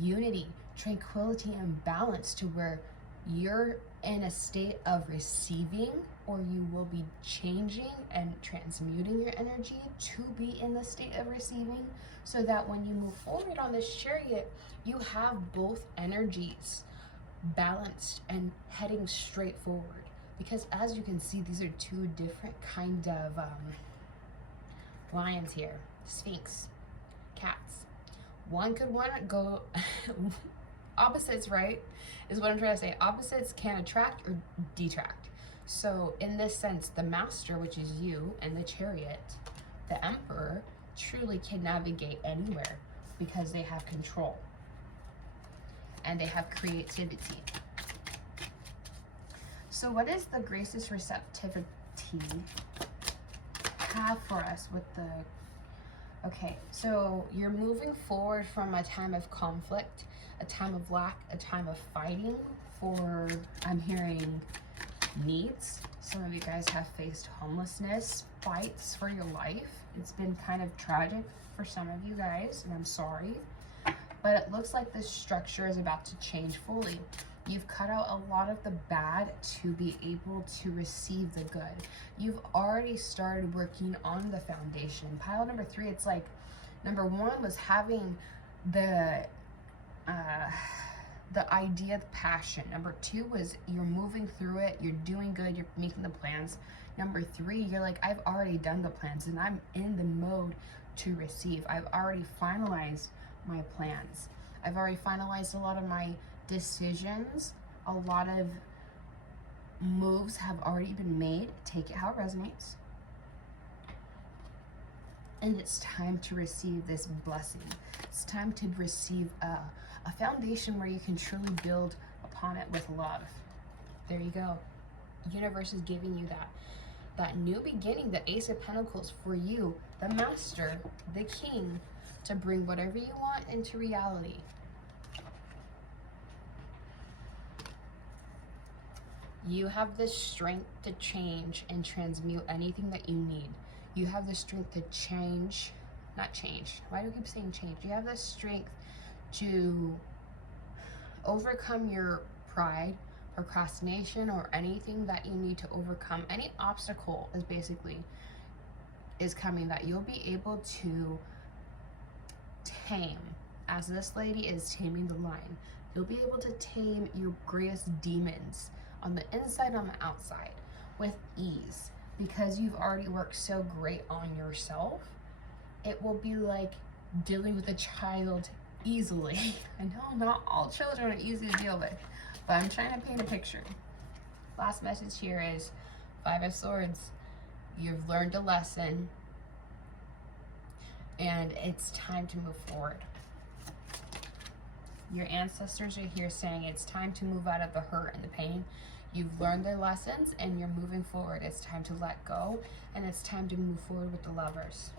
unity, tranquility, and balance, to where you're in a state of receiving, or you will be changing and transmuting your energy to be in the state of receiving, so that when you move forward on this Chariot, you have both energies balanced and heading straight forward. Because as you can see, these are 2 different kind of lions here. Sphinx, cats. One could want to go opposites, right? Is what I'm trying to say. Opposites can attract or detract. So in this sense, the master, which is you, and the Chariot, the Emperor, truly can navigate anywhere, because they have control and they have creativity. So what is the gracious receptivity have for us with the... Okay, so you're moving forward from a time of conflict, a time of lack, a time of fighting for, I'm hearing, needs. Some of you guys have faced homelessness, fights for your life. It's been kind of tragic for some of you guys, and I'm sorry. But it looks like this structure is about to change fully. You've cut out a lot of the bad to be able to receive the good. You've already started working on the foundation. Pile number 3, it's like, number 1 was having the idea, the passion. Number 2 was you're moving through it, you're doing good, you're making the plans. Number 3, you're like, I've already done the plans and I'm in the mode to receive. I've already finalized my plans. I've already finalized a lot of my decisions. A lot of moves have already been made. Take it how it resonates. And it's time to receive this blessing. It's time to receive a foundation where you can truly build upon it with love. There you go. The universe is giving you that new beginning, the Ace of Pentacles for you, the Master, the King, to bring whatever you want into reality. You have the strength to change and transmute anything that you need. You have the strength to change, not change. Why do I keep saying change? You have the strength to overcome your pride, procrastination, or anything that you need to overcome. Any obstacle is coming that you'll be able to tame, as this lady is taming the lion. You'll be able to tame your greatest demons on the inside, on the outside, with ease, because you've already worked so great on yourself. It will be like dealing with a child easily. I know not all children are easy to deal with, but I'm trying to paint a picture. Last message here is 5 of Swords. You've learned a lesson, and it's time to move forward. Your ancestors are here saying it's time to move out of the hurt and the pain. You've learned their lessons and you're moving forward. It's time to let go, and it's time to move forward with the Lovers.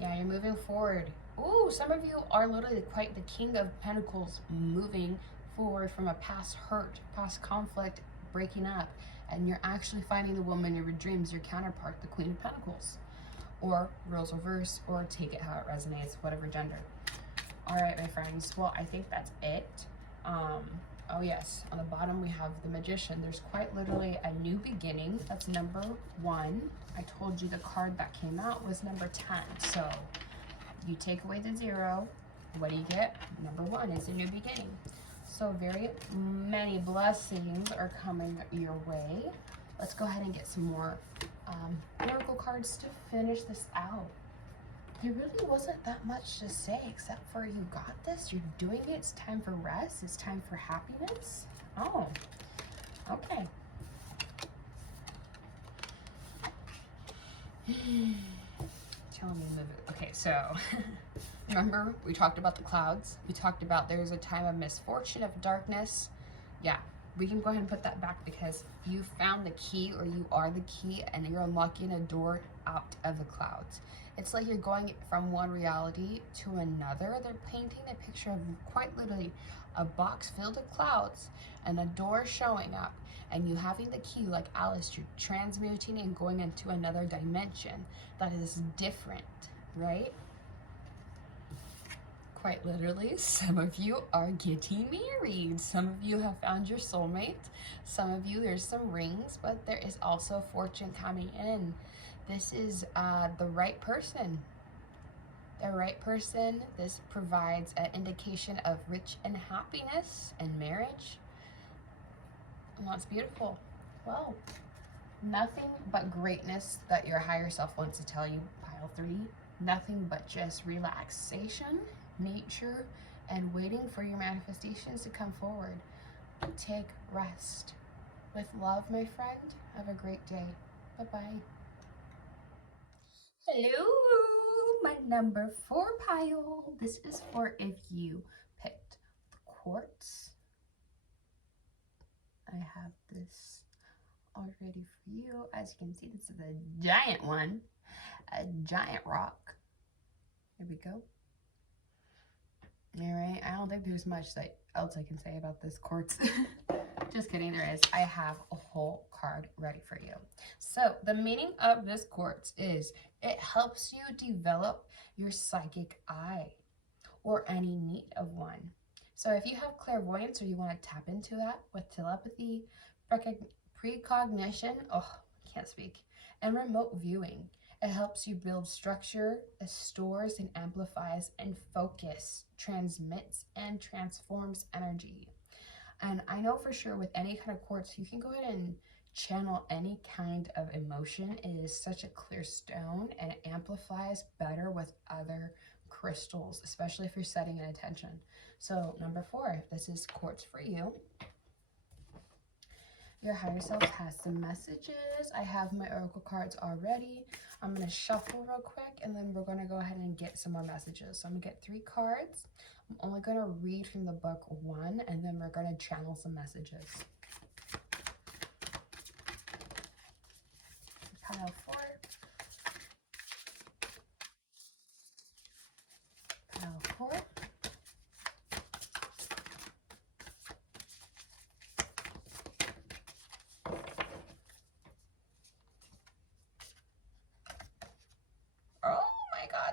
Yeah, you're moving forward. Ooh, some of you are literally quite the King of Pentacles, moving forward from a past hurt, past conflict, breaking up, and you're actually finding the woman of your dreams, your counterpart, the Queen of Pentacles. Or roles reverse, or take it how it resonates, whatever gender. All right, my friends. Well, I think that's it. Oh yes, on the bottom we have the Magician. There's quite literally a new beginning. That's number 1. I told you the card that came out was number 10. So you take away the 0. What do you get? Number 1 is a new beginning. So very many blessings are coming your way. Let's go ahead and get some more oracle cards to finish this out. There really wasn't that much to say except for you got this, you're doing it, it's time for rest, it's time for happiness. Oh, okay. Telling me to move it. Okay, so remember we talked about the clouds. We talked about there's a time of misfortune, of darkness. Yeah, we can go ahead and put that back because you found the key, or you are the key, and you're unlocking a door out of the clouds. It's like you're going from one reality to another. They're painting a picture of quite literally a box filled with clouds and a door showing up, and you having the key like Alice. You're transmuting and going into another dimension that is different, right? Quite literally, some of you are getting married. Some of you have found your soulmate. Some of you, there's some rings, but there is also fortune coming in. This is the right person. The right person. This provides an indication of rich and happiness and marriage. And that's beautiful. Well, nothing but greatness that your higher self wants to tell you, pile 3. Nothing but just relaxation, nature, and waiting for your manifestations to come forward. Take rest. With love, my friend. Have a great day. Bye-bye. Hello, my number 4 pile. This is for if you picked the Quartz. I have this all ready for you. As you can see, this is a giant one, a giant rock. There we go. All right, I don't think there's much else I can say about this quartz. Just kidding, there is. I have a whole card ready for you. So the meaning of this quartz is it helps you develop your psychic eye or any need of one. So if you have clairvoyance or you want to tap into that with telepathy, precognition, can't speak, and remote viewing, it helps you build structure, it stores and amplifies and focus, transmits and transforms energy. And I know for sure with any kind of quartz, you can go ahead and channel any kind of emotion. It is such a clear stone and it amplifies better with other crystals, especially if you're setting an intention. So number 4, this is quartz for you. Your higher self has some messages. I have my oracle cards already. I'm going to shuffle real quick and then we're going to go ahead and get some more messages. So I'm going to get 3 cards. I'm only going to read from the book 1 and then we're going to channel some messages. Pile 4. Pile 4.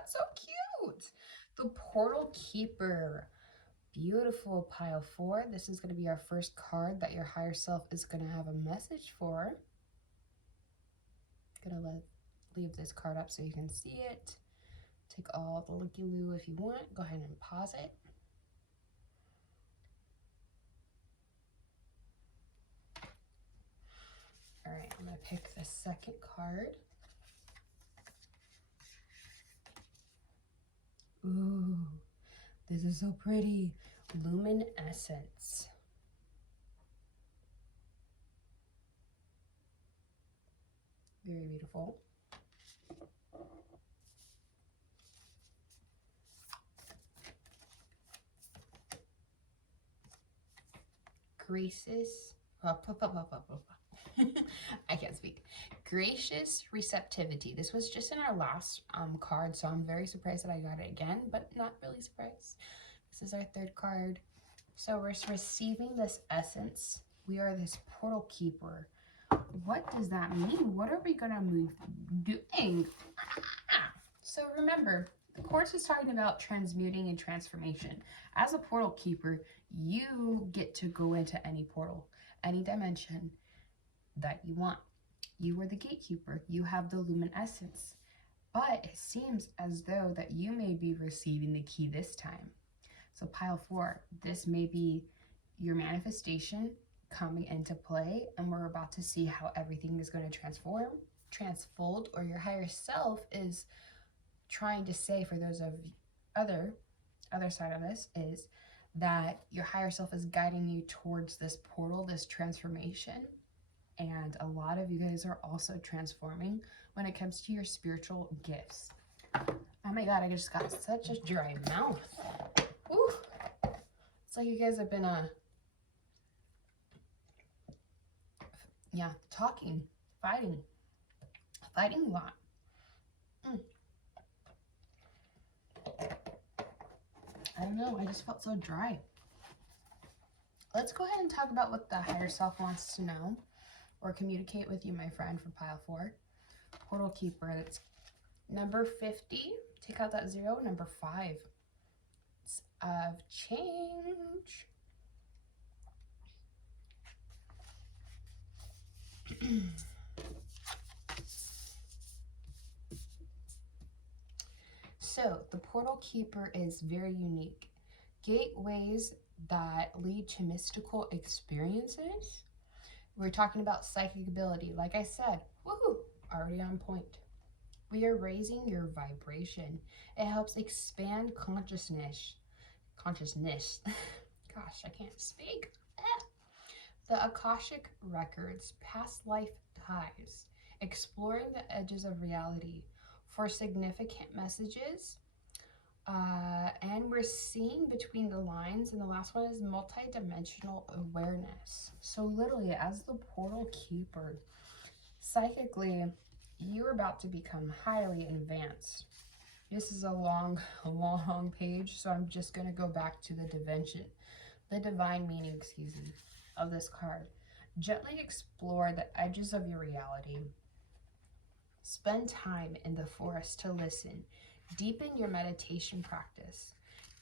So cute. The Portal Keeper. Beautiful. Pile 4. This is going to be our first card that your higher self is going to have a message for. I'm going to leave this card up so you can see it. Take all the looky-loo if you want. Go ahead and pause it. All right, I'm going to pick the second card. Ooh, this is so pretty. Luminescence. Very beautiful. Gracious. I can't speak. Gracious receptivity. This was just in our last card, so I'm very surprised that I got it again, but not really surprised. This is our 3rd card. So we're receiving this essence. We are this portal keeper. What does that mean? What are we going to be doing? So remember, the Quartz is talking about transmuting and transformation. As a portal keeper, you get to go into any portal, any dimension that you want. You are the gatekeeper. You have the luminescence. But it seems as though that you may be receiving the key this time. So pile 4, this may be your manifestation coming into play, and we're about to see how everything is going to transfold, or your higher self is trying to say, for those of other side of this, is that your higher self is guiding you towards this portal, this transformation. And a lot of you guys are also transforming when it comes to your spiritual gifts. Oh my God, I just got such a dry mouth. Ooh. It's like you guys have been talking, fighting a lot. I don't know, I just felt so dry. Let's go ahead and talk about what the higher self wants to know or communicate with you, my friend, for pile 4. Portal Keeper, that's number 50. Take out that 0. Number 5. It's of change. So the Portal Keeper is very unique. Gateways that lead to mystical experiences. We're talking about psychic ability. Like I said, woohoo, already on point. We are raising your vibration. It helps expand consciousness. Gosh, I can't speak. The Akashic Records, past life ties, exploring the edges of reality for significant messages. And we're seeing between the lines, and the last one is multi-dimensional awareness. So literally, as the portal keeper, psychically, you're about to become highly advanced. This is a long page, so I'm just going to go back to the divine meaning, of this card. Gently explore the edges of your reality. Spend time in the forest to listen. Deepen your meditation practice.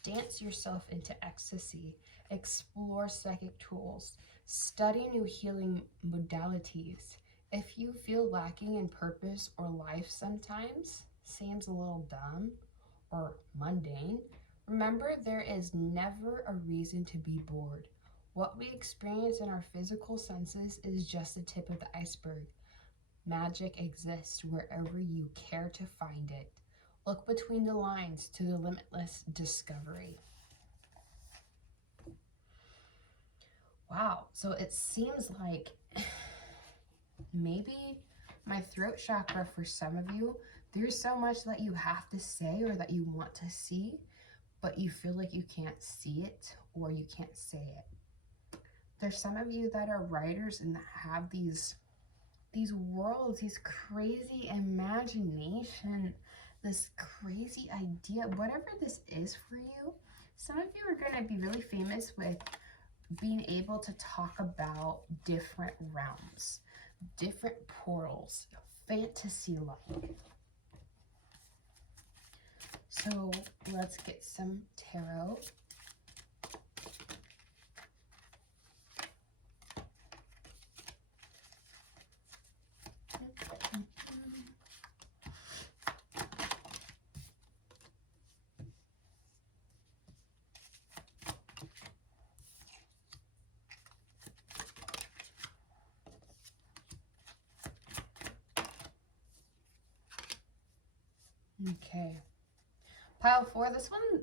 Dance yourself into ecstasy. Explore psychic tools. Study new healing modalities. If you feel lacking in purpose or life sometimes seems a little dumb or mundane, remember there is never a reason to be bored. What we experience in our physical senses is just the tip of the iceberg. Magic exists wherever you care to find it. Look between the lines to the limitless discovery. Wow, so it seems like maybe my throat chakra, for some of you, there's so much that you have to say or that you want to see, but you feel like you can't see it or you can't say it. There's some of you that are writers and that have these worlds, these crazy imagination, this crazy idea, whatever this is for you. Some of you are going to be really famous with being able to talk about different realms, different portals, fantasy-like. So let's get some tarot. Okay. Pile 4, this one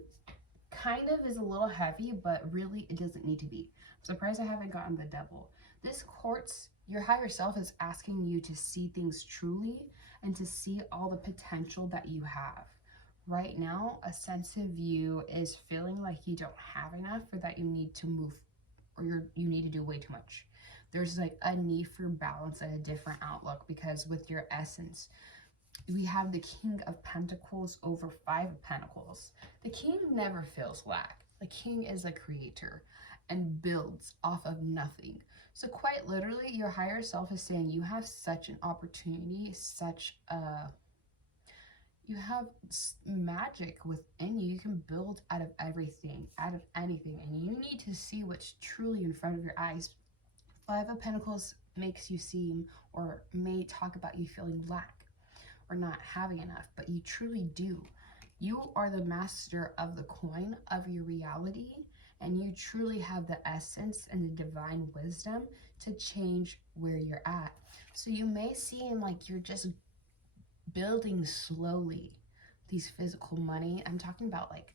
kind of is a little heavy, but really it doesn't need to be. I'm surprised I haven't gotten the devil. This quartz, your higher self is asking you to see things truly and to see all the potential that you have. Right now, a sense of you is feeling like you don't have enough or that you need to move or you need to do way too much. There's like a need for balance and a different outlook because with your essence, we have the King of Pentacles over 5 of Pentacles. The King never feels lack. The King is a creator and builds off of nothing. So quite literally, your higher self is saying you have such an opportunity, you have magic within you. You can build out of everything, out of anything, and you need to see what's truly in front of your eyes. 5 of Pentacles makes you seem or may talk about you feeling lack or not having enough, but you truly do. You are the master of the coin of your reality, and you truly have the essence and the divine wisdom to change where you're at. So you may seem like you're just building slowly these physical money. I'm talking about like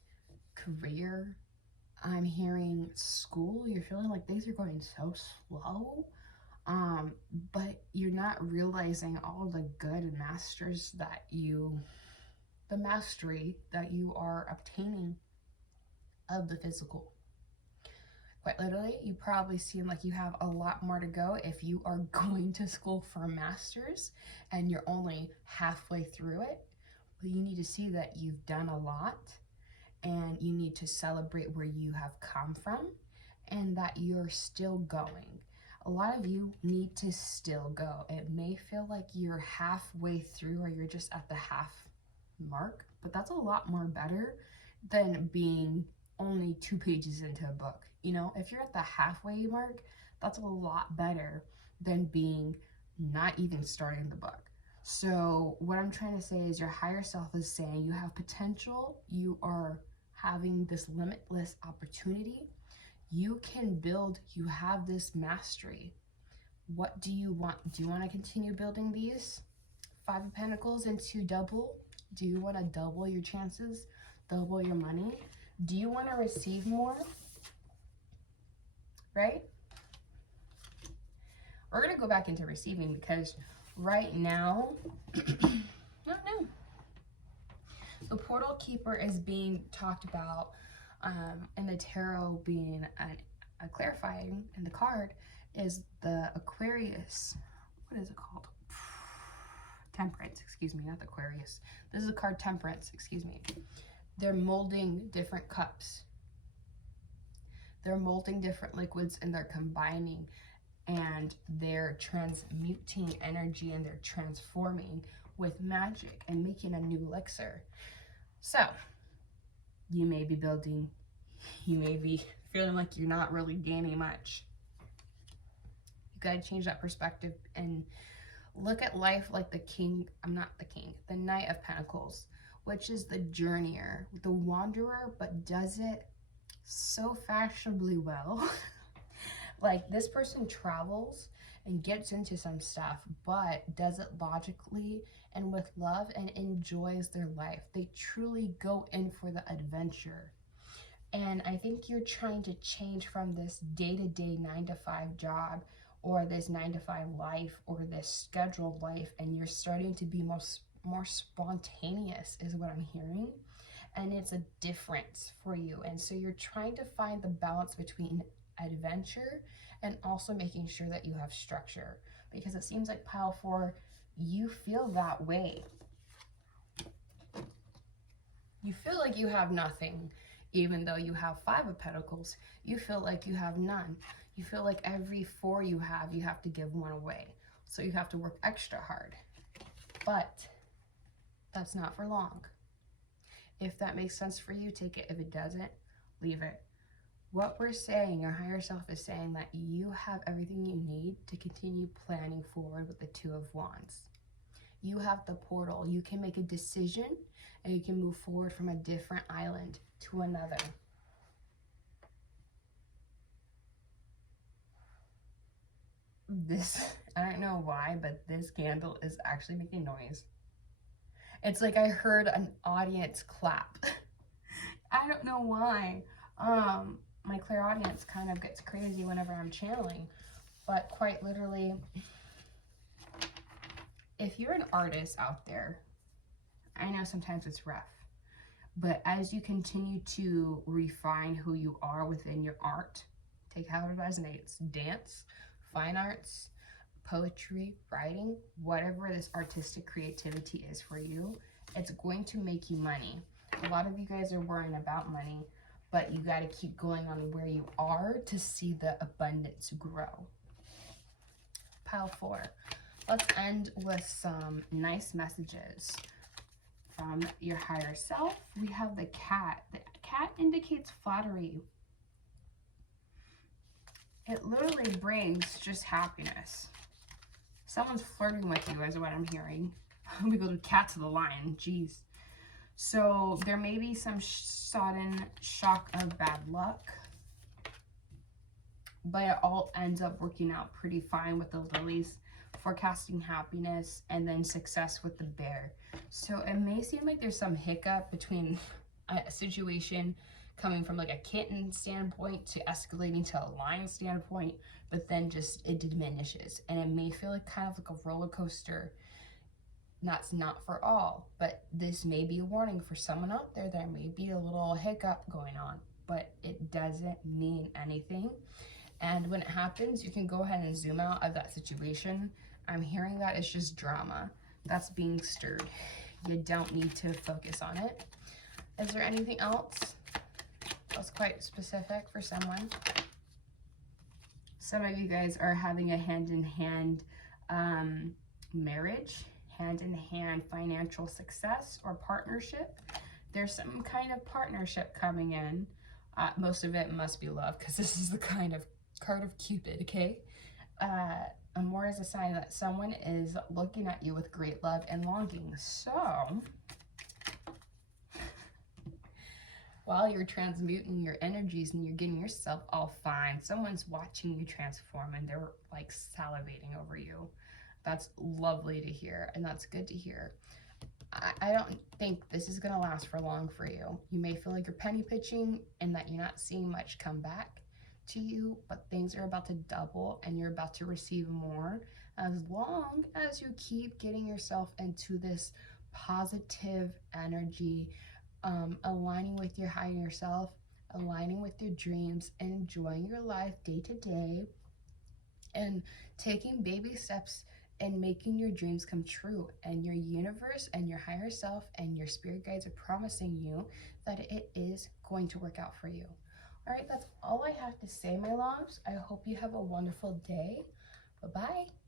career. I'm hearing school. You're feeling like things are going so slow. But you're not realizing all the good the mastery that you are obtaining of the physical. Quite literally, you probably seem like you have a lot more to go if you are going to school for a master's and you're only halfway through it. But you need to see that you've done a lot and you need to celebrate where you have come from and that you're still going. A lot of you need to still go. It may feel like you're halfway through or you're just at the half mark, but that's a lot more better than being only 2 pages into a book. You know, if you're at the halfway mark, that's a lot better than being not even starting the book. So what I'm trying to say is your higher self is saying you have potential, you are having this limitless opportunity. You can build, you have this mastery. What do you want? Do you want to continue building these 5 of Pentacles into double? Do you want to double your chances, double your money? Do you want to receive more? Right? We're going to go back into receiving because right now, no. The portal keeper is being talked about in the tarot, being a clarifying in the card is the Aquarius. What is it called? Temperance, excuse me, not the Aquarius. This is a card Temperance, excuse me. They're molding different cups. They're molding different liquids and they're combining and they're transmuting energy and they're transforming with magic and making a new elixir. So you may be building, you may be feeling like you're not really gaining much. You got to change that perspective and look at life like the Knight of Pentacles, which is the journeyer, the wanderer, but does it so fashionably well. Like, this person travels and gets into some stuff, but does it logically and with love and enjoys their life. They truly go in for the adventure. And I think you're trying to change from this day-to-day 9-to-5 job or this 9-to-5 life or this scheduled life, and you're starting to be more spontaneous is what I'm hearing. And it's a difference for you. And so you're trying to find the balance between adventure and also making sure that you have structure, because it seems like pile 4, you feel that way. You feel like you have nothing, even though you have 5 of Pentacles. You feel like you have none. You feel like every 4 you have to give 1 away. So you have to work extra hard. But that's not for long. If that makes sense for you, take it. If it doesn't, leave it. What we're saying, your higher self is saying that you have everything you need to continue planning forward with the 2 of Wands. You have the portal. You can make a decision and you can move forward from a different island to another. This, I don't know why, but this candle is actually making noise. It's like I heard an audience clap. I don't know why. My clairaudience kind of gets crazy whenever I'm channeling, but quite literally, if you're an artist out there, I know sometimes it's rough, but as you continue to refine who you are within your art, take how it resonates, dance, fine arts, poetry, writing, whatever this artistic creativity is for you, it's going to make you money. A lot of you guys are worrying about money, but you got to keep going on where you are to see the abundance grow. Pile 4. Let's end with some nice messages from your higher self. We have the cat. The cat indicates flattery. It literally brings just happiness. Someone's flirting with you is what I'm hearing. We go to cat to the lion. Jeez. So there may be some sudden shock of bad luck, but it all ends up working out pretty fine with the lilies, forecasting happiness and then success with the bear. So it may seem like there's some hiccup between a situation coming from like a kitten standpoint to escalating to a lion standpoint, but then just it diminishes and it may feel like kind of like a roller coaster. That's not for all, but this may be a warning for someone out there. There may be a little hiccup going on, but it doesn't mean anything. And when it happens, you can go ahead and zoom out of that situation. I'm hearing that it's just drama that's being stirred. You don't need to focus on it. Is there anything else that's quite specific for someone? Some of you guys are having a hand-in-hand marriage, hand-in-hand financial success or partnership. There's some kind of partnership coming in. Most of it must be love, because this is the kind of card of Cupid, okay? And more as a sign that someone is looking at you with great love and longing. So while you're transmuting your energies and you're getting yourself all fine, someone's watching you transform and they're like salivating over you. That's lovely to hear, and that's good to hear. I don't think this is going to last for long for you. You may feel like you're penny pitching and that you're not seeing much come back to you, but things are about to double and you're about to receive more as long as you keep getting yourself into this positive energy, aligning with your higher self, aligning with your dreams, and enjoying your life day to day, and taking baby steps and making your dreams come true. And your universe and your higher self and your spirit guides are promising you that it is going to work out for you. All right, that's all I have to say, my loves. I hope you have a wonderful day. Bye-bye.